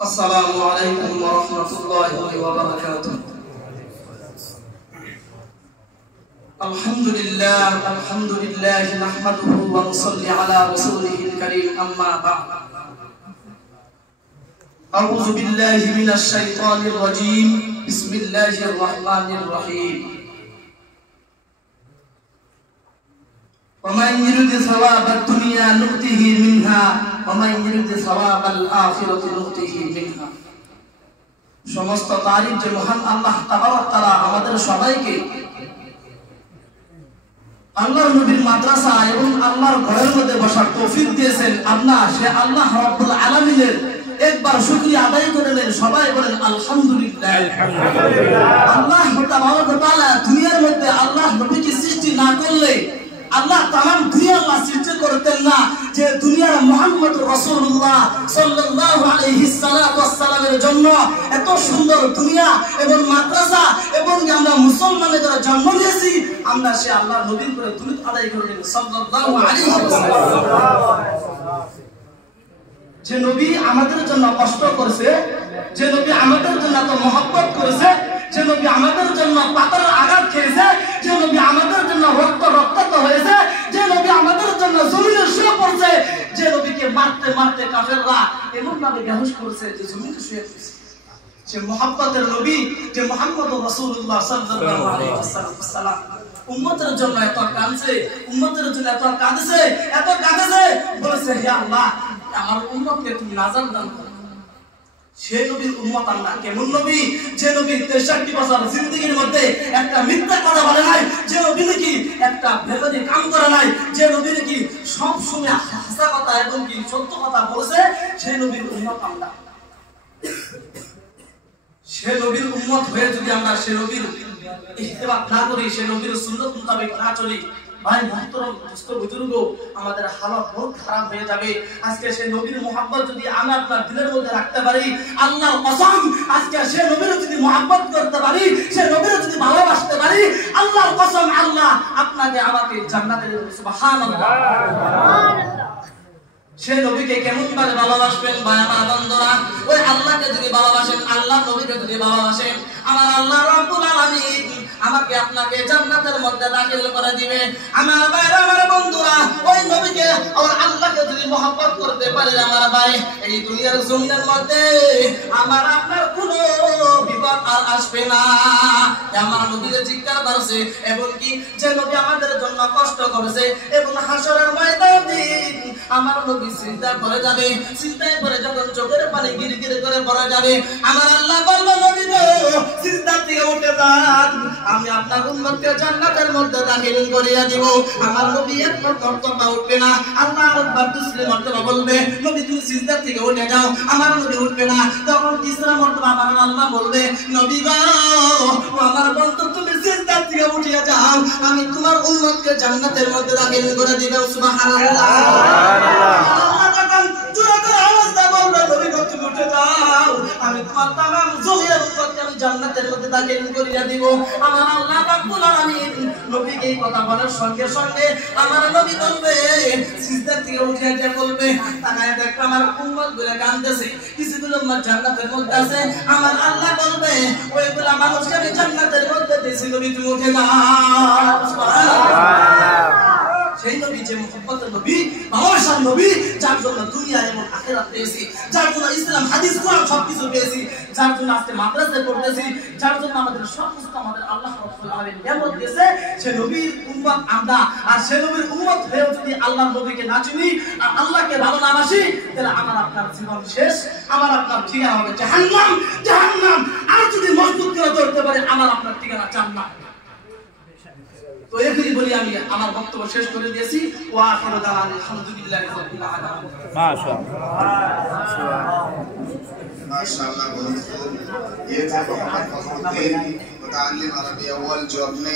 السلام عليكم ورحمة الله وبركاته. الحمد لله نحمده ونصلي على رسوله الكريم أما بعد. أعوذ بالله من الشيطان الرجيم. بسم الله الرحمن الرحيم. ومن يرد ثواب الدنيا نؤته منها ومن يرد ثواب الآخرة نؤته منها. সমস্ত তারিফ যে মহান আল্লাহ তাবারক তাআলা আমাদের সবাইকে আল্লাহর নবীর মাদ্রাসা এবং আল্লাহর ঘরের মধ্যে বসার তৌফিক দিয়েছেন। আল্লাহ সে আল্লাহ রাব্বুল আলামিনের একবার শুকরিয়া আদায় করে নেন। সবাই বলেন আলহামদুলিল্লাহ। আল্লাহ তাবারক তাআলা দুনিয়ার মধ্যে আল্লাহ নবীকে সৃষ্টি না করলে আল্লাহ তামাম দুনিয়া আল্লাহ সৃষ্টি করতেন না। যে দুনিয়ার মুহাম্মদ রাসূলুল্লাহ সাল্লাল্লাহু আলাইহি সাল্লামের জন্য এত সুন্দর দুনিয়া এবং মাদ্রাসা এবং আমরা মুসলমানের যারা জন্ম নিয়েছি আমরা সে আল্লাহর নবীর করে দুরূদ আদায় করি সাল্লাল্লাহু আলাইহি ওয়াসাল্লাম। যে নবী আমাদের জন্য কষ্ট করেছে, যে নবী আমাদের জন্য এত মহব্বত করেছে, যে নবী আমাদের জন্য পাথরের আঘাত খেয়েছে, যে নবী আমাদের জন্য রক্তাক্ত হয়েছে, যে নবী আমাদের জন্য জমিনে শুয়ে পড়ছে, যে নবীকে মারতে মারতে কাফেররা এমন ভাবে বেহুশ করেছে যে জমিনে শুয়ে পড়ছে। যে মহব্বতের নবী যে মুহাম্মদ রাসূলুল্লাহ সাল্লাল্লাহু আলাইহি ওয়াসাল্লাম উম্মতের জন্য এত কাঁদছে, উম্মতের জন্য এত কাঁদছে, বলেছে হে আল্লাহ আমার উম্মতকে তুমি নাজাত দান করো। সে নবীর উম্মত আমরা কেমন নবী? যে নবী 63 বছর জিন্দেগীর মধ্যে একটা মিথ্যা কথা বলে নাই, যে নবী নাকি একটা বেদাতি কাম করে নাই, যে নবী নাকি সব সময় হাসা কথা এবং কি সত্য কথা বলেছে, সেই নবীর উম্মত আমরা। সে নবীর উম্মত হয়ে যদি আমরা সে নবীর ইত্তেবা না করি, সে নবীর সুন্নাত মোতাবেক না চলি, ভাই মুহতারাম দোস্ত বুজুর্গ, আমাদের হালত বহুত খারাপ হয়ে যাবে। আজকে সে নবীর মুহাব্বত যদি আমরা আপনার দিলের মধ্যে রাখতে পারি, আল্লাহর কসম আজকে সে নবীর যদি মুহাব্বত করতে পারি, সে নবীর যদি ভালোবাসতে পারি, আল্লাহর কসম আল্লাহ আপনাকে আমাকে জান্নাতে দেবে। সুবহানাল্লাহ। সে নবীকে কেমন ভাবে ভালোবাসবেন ভাই আমার বন্ধুরা? ওই আল্লাহকে যদি ভালোবাসেন, আল্লাহর নবীকে যদি ভালোবাসেন, আমার আল্লাহ রাব্বুল আলামিন আমাকে আপনাকে জান্নাতের মধ্যে দাখিল করে দিবেন। আমার ভাইরা আমার বন্ধুরা, ওই নবীকে আর আল্লাহকে যদি মহব্বত করতে পারি আমার ভাই, এই দুনিয়ার জমিনের মধ্যে আমার আপনার কোনো বিপদ আর আসবে না। আমার নবীকে জিজ্ঞাসা করেছে এবং কি যে নবী আমাদের জন্য কষ্ট করেছে এবং হাসরের ময়দানে আমার নবী সিজদা করে যাবে, সিজদায় পড়ে যখন চোখের পানি গিরগির করে পড়ে যাবে, আমার আল্লাহ বলল নবী গো সিজদা থেকে উঠে যান, আমি আপনার উম্মতকে জান্নাতের মধ্যে দাখিল করিয়ে দিব। আমার নবী এক মর্তবা উঠবে না, আল্লাহ আকবার দুসরা মর্তবা বলবে নবী তুমি সিজদা থেকে উঠে যাও, আমার নবী উঠবে না। তখন তিসরা মর্তবা আমার আল্লাহ বলবে নবী গো আমার বন্ধু তুমি সিজদা থেকে উঠে যাও, আমি তোমার উম্মতকে জান্নাতের মধ্যে দাখিল করে দিব। সুবহানাল্লাহ। আল্লাহ যখন জোরে করে আওয়াজ দাও বলবে নবী গো তুমি উঠে যাও, আমি তোমার তামাম জমিনের উম্মতকে আমি জান্নাতের মধ্যে দাখিল করিয়ে দিব। আমার আল্লাহ রাব্বুল আলামিন নবীকে এই কথা বলার সঙ্গে সঙ্গে আমার নবী বলবে সিজদা থেকে উঠে যা বলবে তাকায় দেখ আমার উম্মত গুলো কাঁদতেছে, কিছুগুলো উম্মত জান্নাতের মধ্যে আছে, আমার আল্লাহ বলবে ওইগুলা মানুষকে আমি জান্নাতের মধ্যে দিয়েছি, নবী তুমি উঠে যাও। সুবহানাল্লাহ। সেই নবী যে মুহাম্মদের নবী, ভালোবাসার নবী, যার জন্য দুনিয়া এবং আখিরাত পেয়েছি, যার জন্য ইসলাম হাদিস কোরআন সবকিছু পেয়েছি, যার জন্য আজকে মাদ্রাসায় পড়তেছি, যার জন্য আমাদের সমস্ত আমাদের আল্লাহ রাব্বুল আলামিন নিয়ামত দিয়েছে, সে নবীর উম্মত আমরা। আর সে নবীর উম্মত হয়ে যদি আল্লাহর নবীকে না চিনি আর আল্লাহকে ভালো না বাসি, তাহলে আমার আপনার জীবন শেষ, আমার আপনার ঠিকানা হবে জাহান্নাম। জাহান্নাম আর যদি মজবুত করে ধরতে পারে আমার আপনার ঠিকানা জান্নাত। তো এখনই বলি আমি আমার বক্তব্য শেষ করে দিয়েছি। ওয়া আখিরু দাওয়ানা আলহামদুলিল্লাহি রাব্বিল আলামিন। माशाअल्लाह बहुत खूब। ये थे मोहम्मद फखरुद्दीन मुतअल्लिम अरबी अव्वल जो अपने